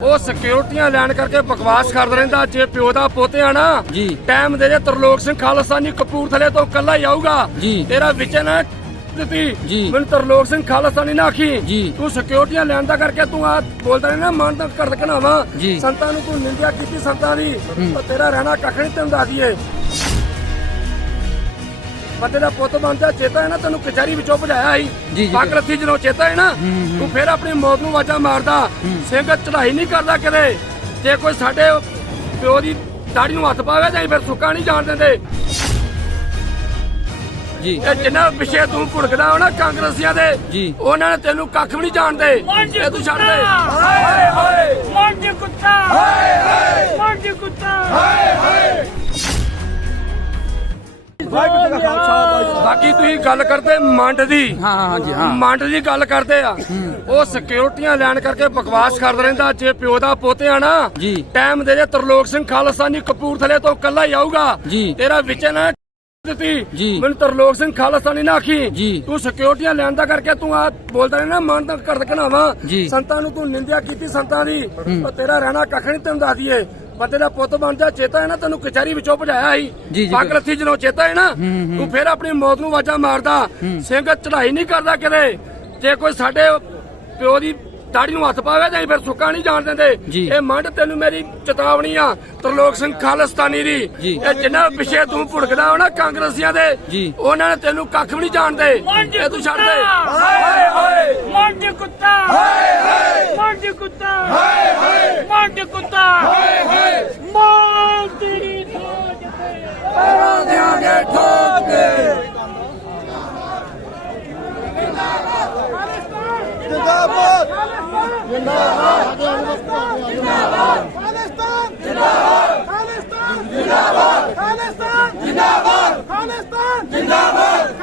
ਉਹ ਸਿਕਿਉਰਟੀਆਂ ਲੈਣ ਕਰਕੇ ਬਕਵਾਸ ਕਰਦਾ ਰਹਿੰਦਾ ਜੇ ਪਿਓ ਦਾ ਪੋਤਿਆ ਨਾ ਜੀ। ਟਾਈਮ ਦੇ ਜੇ ਤਰਲੋਕ ਸਿੰਘ ਖਾਲਸਾਨੀ ਕਪੂਰਥਲੇ ਤੋਂ ਕੱਲਾ ਹੀ ਆਊਗਾ ਜੀ। ਤੇਰਾ ਵਿੱਚ ਨਾ ਦਿੱਤੀ ਜੀ। ਮੈਨੂੰ ਤਰਲੋਕ ਸਿੰਘ ਖਾਲਸਾਨੀ ਨਾ ਆਖੀ ਜੀ। ਤੂੰ ਸਿਕਿਉਰਟੀਆਂ ਲੈਣ ਦਾ ਕਰਕੇ ਤੂੰ ਆ ਬੋਲਦਾ ਰਹਿਣਾ ਮਨ ਤਾਂ ਕਰ ਜੀ। ਸੰਤਾਂ ਨੂੰ ਤੂੰ ਨਿੰਦਿਆ ਕੀਤੀ ਸੰਤਾਂ ਦੀ ਤੇਰਾ ਰਹਿਣਾ ਕੱਖ ਨਹੀਂ ਤੈਨੂੰ ਦੱਸ ਦਈਏ ਬੰਦੇ ਦਾ ਪੁੱਤ ਬਣਦਾ ਚੇਤਾ ਹੈ ਨਾ ਤੈਨੂੰ ਕਚਹਿਰੀ ਵਿੱਚੋਂ ਭਜਾਇਆ ਸੀ। ਪੱਗ ਰੱਖੀ ਜਦੋਂ ਚੇਤਾ ਹੈ ਨਾ। ਤੂੰ ਫਿਰ ਆਪਣੀ ਮੌਤ ਨੂੰ ਵਾਜਾ ਮਾਰਦਾ। ਸਿੰਘ ਚੜਾਈ ਨਹੀਂ ਕਰਦਾ ਕਦੇ ਜੇ ਕੋਈ ਸਾਡੇ ਪਿਓ ਦੀ ਦਾੜੀ ਨੂੰ ਹੱਥ ਪਾਵੇ ਤਾਂ ਫਿਰ ਸੁੱਕਾ ਨਹੀਂ ਜਾਣ ਦਿੰਦੇ। ਜੀ। ਇਹ ਜਿੰਨਾ ਪਿੱਛੇ ਤੂੰ ਭੁੜਕਦਾ ਹੋ ਨਾ ਕਾਂਗਰਸੀਆਂ ਦੇ ਜੀ। ਉਹਨਾਂ ਨੇ ਤੈਨੂੰ ਕੱਖ ਵੀ ਨਹੀਂ ਜਾਣਦੇ। ਇਹ ਤੂੰ ਛੱਡ ਦੇ। ਹਾਏ ਹਾਏ ਮੰਜ ਕੁੱਤਾ। ਹਾਏ ਹਾਏ। ਮੰਜ ਕੁੱਤਾ। ਬਾਕੀ ਤੁਸੀਂ ਗੱਲ ਕਰਦੇ ਮੰਡ ਦੀ। ਹਾਂ ਹਾਂ ਜੀ ਹਾਂ। ਮੰਡ ਦੀ ਗੱਲ ਕਰਦੇ ਆ। ਉਹ ਸਿਕਿਉਰਟੀਆਂ ਲੈਣ ਕਰਕੇ ਬਕਵਾਸ ਕਰਦਾ ਰਹਿੰਦਾ। ਜੇ ਪਿਓ ਦਾ ਪੋਤਿਆ ਨਾ ਜੀ। ਟਾਈਮ ਦੇ ਜੇ ਤਰਲੋਕ ਸਿੰਘ ਖਾਲਸਾਨੀ ਕਪੂਰਥਲੇ ਤੋਂ ਕੱਲਾ ਹੀ ਆਊਗਾ। ਜੀ। ਤੇਰਾ ਵਿੱਚ ਨਾ ਦਿੱਤੀ। ਮੈਨੂੰ ਤਰਲੋਕ ਸਿੰਘ ਖਾਲਸਾਨੀ ਨਾ ਆਖੀ। ਤੂੰ ਸਿਕਿਉਰਟੀਆਂ ਲੈਣ ਦਾ ਕਰਕੇ ਤੂੰ ਆ ਬੋਲਦਾ ਰਹਿਣਾ ਮਨ ਤਾਂ ਕਰ ਕਨਾਵਾ ਜੀ। ਸੰਤਾਂ ਨੂੰ ਤੂੰ ਨਿੰਦਿਆ ਕੀਤੀ ਸੰਤਾਂ ਦੀ। ਤੇਰਾ ਰਹਿਣਾ ਕੱਖ ਨਹੀਂ ਤੈਨੂੰ ਦੱਸ ਦਈਏ। ਬੰਦੇ ਦਾ ਪੁੱਤ ਬਣ ਜਾ ਚੇਤਾ ਹੈ ਨਾ ਤੈਨੂੰ ਕਚਹਿਰੀ ਵਿੱਚੋਂ ਭਜਾਇਆ ਸੀ। ਪੱਗ ਰੱਖੀ ਜਦੋਂ ਚੇਤਾ ਹੈ ਨਾ ਤੂੰ ਫਿਰ ਆਪਣੀ ਮੌਤ ਨੂੰ ਵਾਜਾ ਮਾਰਦਾ। ਸਿੰਘ ਚੜਾਈ ਨਹੀਂ ਕਰਦਾ ਕਦੇ ਜੇ ਕੋਈ ਸਾਡੇ ਪਿਓ ਦੀ ਦਾੜੀ ਨੂੰ ਹੱਥ ਪਾਵੇ ਤਾਂ ਫਿਰ ਸੁੱਕਾ ਨਹੀਂ ਜਾਣ ਦਿੰਦੇ। ਇਹ ਮੰਡ ਤੈਨੂੰ ਮੇਰੀ ਚੇਤਾਵਨੀ ਆ ਤਰਲੋਕ ਸਿੰਘ ਖਾਲਸਤਾਨੀ ਦੀ। ਇਹ ਜਿੰਨਾ ਪਿੱਛੇ ਤੂੰ ਭੁੜਕਦਾ ਹੋ ਨਾ ਕਾਂਗਰਸੀਆਂ ਦੇ। ਉਹਨਾਂ ਨੇ ਤੈਨੂੰ ਕੱਖ ਵੀ ਨਹੀਂ ਜਾਣਦੇ। ਇਹ ਤੂੰ ਛੱਡ ਦੇ। ਕੁੱਤਾ! ਹਾਏ ਹਾਏ। ਮੰਜ ਕੁੱਤਾ! ਹਾਏ ਹਾਏ। ਮੰਜ ਕੁੱਤਾ! ਹਾਏ ਹਾਏ। ਮੰਜ ਕੁੱਤਾ ਹਾਏ ਹਾਏ ਮਾਂ ਤੇਰੀ ਸੋਚ ਤੇ ਪੈਰਾਂ ਦਿਆਂਗੇ ਠੋਕ ਕੇ ਜ਼ਿੰਦਾਬਾਦ ਖਾਲਿਸਤਾਨ ਜਿੰਦਾਬਾਦ ਖਾਲਿਸਤਾਨ ਜਿੰਦਾਬਾਦ ਖਾਲਿਸਤਾਨ ਜਿੰਦਾਬਾਦ ਖਾਲਿਸਤਾਨ ਜਿੰਦਾਬਾਦ